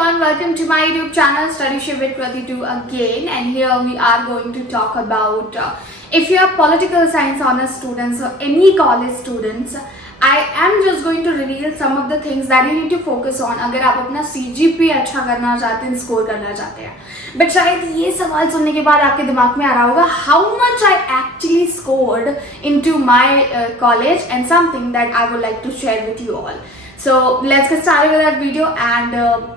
everyone, welcome to my YouTube channel Studyship with Prathi2 again, and here we are going to talk about if you are political science honors students or any college students, I am just going to reveal some of the things that you need to focus on अगर आप अपना CGPA अच्छा करना चाहते हैं, score करना चाहते हैं. बट शायद ये सवाल सुनने के बाद आपके दिमाग में आ रहा होगा how much I actually scored into my college and something that I would like to share with you all. So let's get started with that video and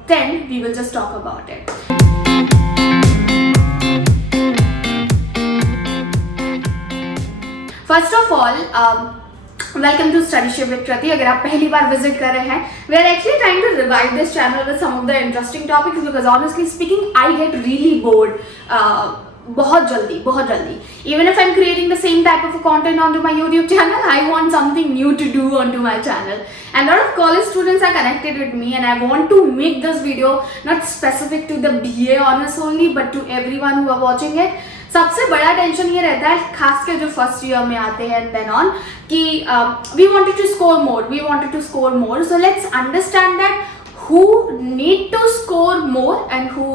then we will just talk about it. First of all, welcome to Studyship with Prathi. अगर आप पहली बार visit कर रहे हैं, we are actually trying to revive this channel with some of the interesting topics because honestly speaking, I get really bored. बहुत जल्दी. Even if I'm creating the same type of content onto my YouTube channel, I want something new to do onto my channel. And a lot of college students are connected with me, and I want to make this video not specific to the BA honors only, but to everyone who are watching it. सबसे बड़ा tension ये रहता है खास के जो first year में आते हैं एंड देन ऑन कि we wanted to score more so let's understand that who need to score more and who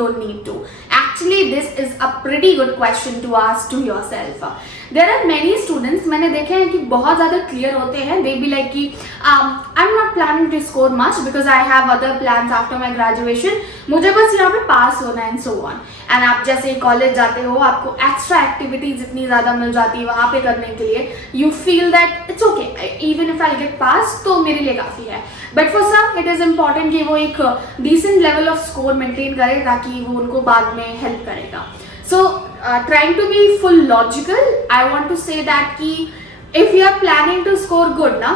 don't need to. Actually, this is a pretty good question to ask to yourself. There are many students मैंने देखे हैं कि बहुत ज़्यादा clear होते हैं. They be like कि I'm not planning to score much because I have other plans after my graduation. मुझे बस यहाँ पे पास होना है and so on. And आप जैसे कॉलेज जाते हो आपको एक्स्ट्रा एक्टिविटीज इतनी ज़्यादा मिल जाती है वहाँ पे करने के लिए. You feel that it's okay even if I'll get pass तो मेरे लिए काफ़ी है. But for some it is important कि वो एक decent level of score maintain करे ताकि वो उनको बाद में हेल्प करेगा. So trying to be full logical, I want to say that कि if you are planning to score good ना,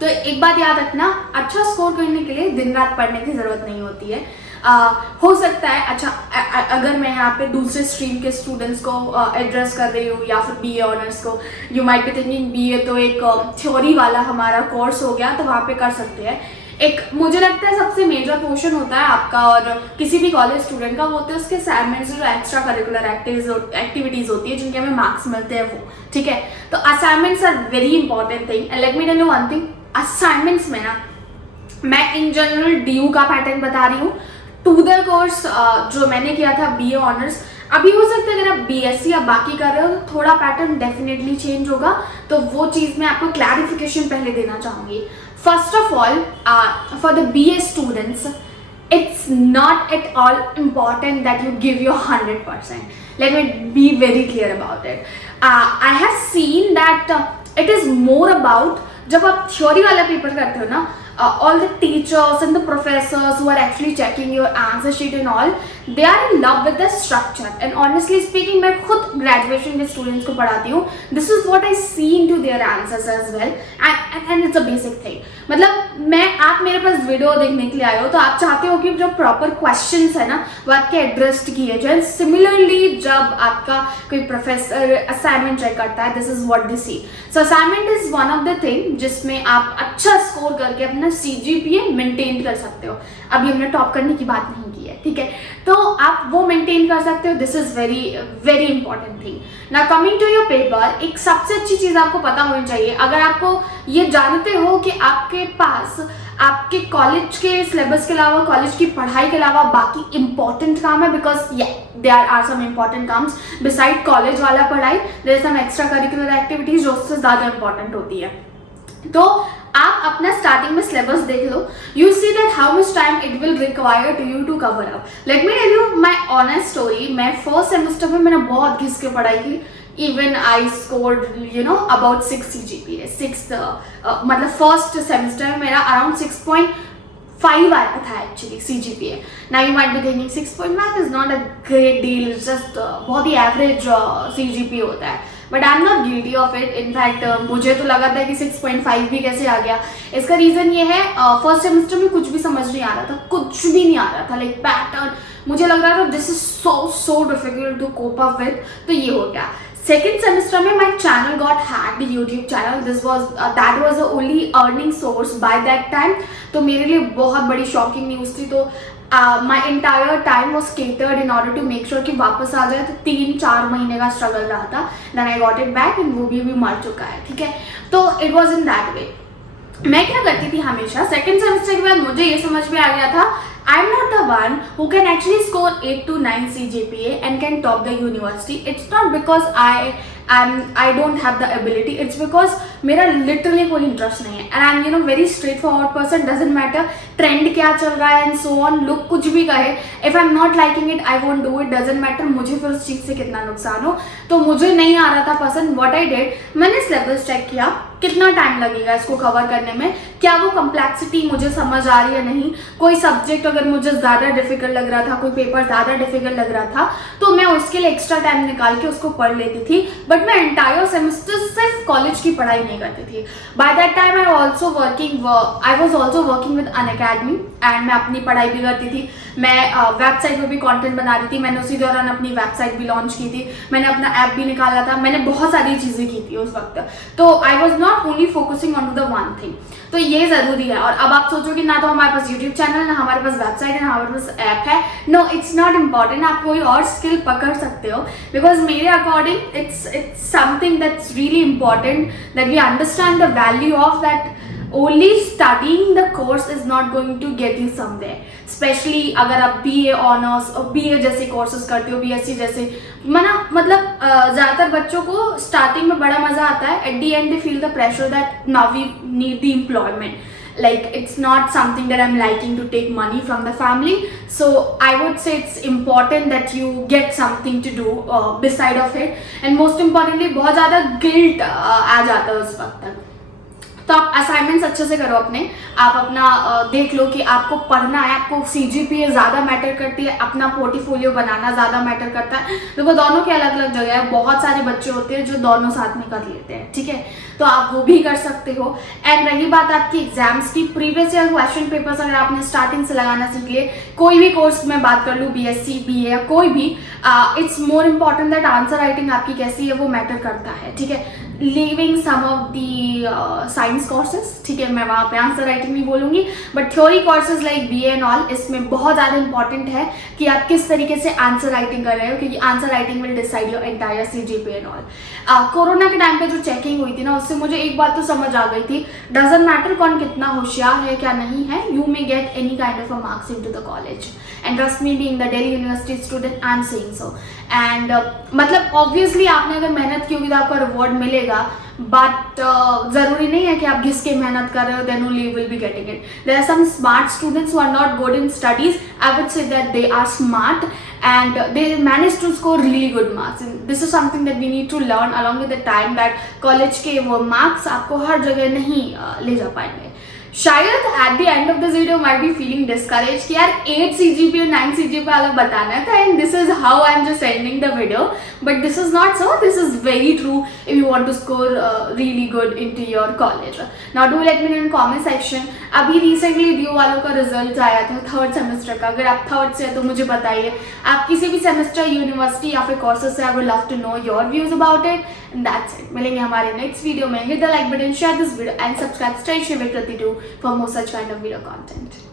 तो एक बात याद रखना, अच्छा स्कोर करने के लिए दिन रात पढ़ने की ज़रूरत नहीं होती है. हो सकता है अच्छा अगर मैं यहाँ पे दूसरे स्ट्रीम के स्टूडेंट्स को एड्रेस कर रही हूँ या फिर बीए ऑनर्स को, you might be thinking BA तो एक थ्योरी वाला हमारा कोर्स हो गया तो वहाँ पे कर सकते हैं. एक मुझे लगता है सबसे मेजर पोर्शन होता है आपका और किसी भी कॉलेज स्टूडेंट का, वो होता है उसके असाइनमेंट्स जो एक्स्ट्रा करिकुलर एक्टिविटीज़ होती है जिनके हमें मार्क्स मिलते हैं वो. ठीक है, तो assignments are very important thing. And let me tell you one thing, assignments में ना मैं इन जनरल ड्यू का पैटर्न बता रही हूँ टू द कोर्स जो मैंने किया था बीए ऑनर्स. अभी हो सकता है अगर आप बीएससी या बाकी कर रहे हो तो थोड़ा पैटर्न डेफिनेटली चेंज होगा, तो वो चीज़ मैं आपको क्लैरिफिकेशन पहले देना चाहूँगी. First of all for the BA students it's not at all important that you give your 100%. Let me be very clear about it. I have seen that it is more about जब आप theory वाला paper करते हो ना, all the teachers and the professors who are actually checking your answer sheet and all, they are in love with the structure. And honestly speaking, मैं खुद graduation के students को पढ़ाती हूँ. This is what I see into their answers as well, and it's a basic thing. मतलब आप मेरे पास video देखने के लिए आए हो तो आप चाहते हो कि जो प्रॉपर क्वेश्चंस है ना वो आपके एड्रेस्ड किए जाए. सिमिलरली जब आपका कोई प्रोफेसर असाइनमेंट चेक करता है, this is what they see. So assignment is one of the thing जिसमें आप अच्छा स्कोर करके अपना CGPA मेंटेन कर सकते हो. अभी हमने टॉप करने की बात नहीं की है, ठीक है, तो आप वो मेंटेन कर सकते हो. This is very very important thing. Now coming to your paper, एक सबसे अच्छी चीज़ आपको पता होनी चाहिए. अगर आपको ये जानते हो कि आपके पास आपके कॉलेज के सिलेबस के अलावा, कॉलेज की पढ़ाई के अलावा बाकी इंपॉर्टेंट काम है, because there are some important काम्स बिसाइड कॉलेज वाला पढ़ाई, there are some extra curricular activities जो उससे ज़्यादा इंपॉर्टेंट होती है. तो आप अपना स्टार्टिंग में सिलेबस देख लो. You see that how much time it will require to you to cover up. Let me tell you my honest story. मैं फर्स्ट सेमेस्टर में मैंने बहुत घिस के पढ़ाई की. Even I scored, about 6 CGPA. मतलब फर्स्ट सेमेस्टर में मेरा अराउंड 6.5 आया था actually CGPA. Now you might be thinking 6.5 is not a great deal. It's just बहुत ही एवरेज CGPA होता है. But I am not guilty of it. In fact मुझे तो लगा था कि 6.5 भी कैसे आ गया. इसका रीज़न ये है, फर्स्ट सेमेस्टर में कुछ भी समझ नहीं आ रहा था, कुछ भी नहीं आ रहा था. लाइक पैटर्न मुझे लग रहा था this is so difficult to cope up with. तो ये हो गया. सेकेंड सेमेस्टर में my channel got hacked, YouTube channel. That was the only earning source by that time. तो मेरे लिए बहुत बड़ी शॉकिंग न्यूज़ थी. तो my entire time was catered in order to make sure कि वापस आ जाए. तो 3-4 महीने का स्ट्रगल रहा था. Then I got it back and वो भी मर चुका है. ठीक है, तो it was in that way. मैं क्या करती थी हमेशा, सेकेंड सेमेस्टर के बाद मुझे ये समझ में आ गया था I'm not the one who can actually score 8 to 9 CGPA and can top the university. It's not because I don't have the ability. It's because मेरा literally कोई interest नहीं है. And I'm, you know, very straightforward person. Doesn't matter trend क्या चल रहा है and so on. लोग कुछ भी कहे, if I'm not liking it, I won't do it. Doesn't matter मुझे फिर उस चीज़ से कितना नुकसान हो. तो मुझे नहीं आ रहा था पसंद. What I did, मैंने syllabus check किया, कितना टाइम लगेगा इसको कवर करने में, क्या वो कम्प्लेक्सिटी मुझे समझ आ रही है नहीं. कोई सब्जेक्ट अगर मुझे ज़्यादा डिफिकल्ट लग रहा था, कोई पेपर ज़्यादा डिफिकल्ट लग रहा था, तो मैं उसके लिए एक्स्ट्रा टाइम निकाल के उसको पढ़ लेती थी. बट मैं एंटायर सेमेस्टर सिर्फ कॉलेज की पढ़ाई नहीं करती थी. Bye that time I was also working with Unacademy and मैं अपनी पढ़ाई भी करती थी. मैं वेबसाइट पर भी कंटेंट बना रही थी. मैंने उसी दौरान अपनी वेबसाइट भी लॉन्च की थी. मैंने अपना ऐप भी निकाला था. मैंने बहुत सारी चीज़ें की थी उस वक्त. तो I was not only focusing on the one thing. तो ये ज़रूरी है. और अब आप सोचोगे ना तो हमारे पास यूट्यूब चैनल, ना हमारे पास वेबसाइट है, ना हमारे पास ऐप है. No, it's not important. आप कोई और स्किल पकड़ सकते हो. बिकॉज मेरे according it's something that's really important that we understand the value of that. Only studying the course is not going to get you somewhere. Especially अगर आप BA honours और BA जैसे कोर्सेज करते हो, BSc जैसे, मतलब ज़्यादातर बच्चों को स्टार्टिंग में बड़ा मज़ा आता है. At the end they feel the pressure that now we need the employment. Like it's not something that I'm liking to take money from the family. So I would say it's important that you get something to do beside of it. And most importantly बहुत ज़्यादा guilt आ जाता है उस वक्त तक. तो आप assignments अच्छे से करो अपने. आप अपना देख लो कि आपको पढ़ना है, आपको CGPA ज़्यादा मैटर करती है, अपना पोर्टफोलियो बनाना ज़्यादा मैटर करता है. देखो दोनों की अलग अलग जगह है. बहुत सारे बच्चे होते हैं जो दोनों साथ में कर लेते हैं. ठीक है, तो आप वो भी कर सकते हो. एंड रही बात आपकी एग्जाम्स की, प्रीवियस ईयर क्वेश्चन पेपर्स अगर आपने स्टार्टिंग से लगाना सीख लिए, कोई भी कोर्स में बात कर लूँ, BSc BA या कोई भी, it's more important that answer writing आपकी कैसी है वो मैटर करता है. ठीक है, leaving some of the science courses. ठीक है, मैं वहाँ पे आंसर राइटिंग नहीं बोलूँगी, but theory courses like BA and all, इसमें बहुत ज़्यादा इंपॉर्टेंट है कि आप किस तरीके से आंसर राइटिंग कर रहे हो, क्योंकि answer writing will decide your entire CGPA and all. Corona के टाइम पे जो चेकिंग हुई थी ना, उससे मुझे एक बात तो समझ आ गई थी, डजंट मैटर कौन कितना होशियार है क्या नहीं है, you may get any kind of a marks into the college. And trust me, being the Delhi university student, I am saying so. And मतलब ऑब्वियसली आपने अगर मेहनत की होगी तो आपका रिवॉर्ड मिलेगा. बट ज़रूरी नहीं है कि आप घिस के मेहनत कर रहे हो then only you will be getting it. There are some smart students who are not good in studies. I would say that they are smart and they manage to score really good marks. And this is something that we need to learn along with the time, that college के वो marks आपको हर जगह नहीं ले जा पाएंगे. शायद at the end of this video might be feeling discourage कि यार 8 CGPA 9 CGPA वाला बताना था, and this is how I am just ending the video. But this is not so. This is very true if you want to score really good into your college. Now do let me know in comment section. अभी recently DU वालों का result आया था third semester का. अगर आप third से हैं तो मुझे बताइए आप किसी भी सेमेस्टर, यूनिवर्सिटी या फिर कोर्सेज से. I would love to know your views about it. And that's it. मिलेंगे हमारे नेक्स्ट वीडियो में. Hit the like button, share this video and subscribe study share with Kriti too for more such kind of video content.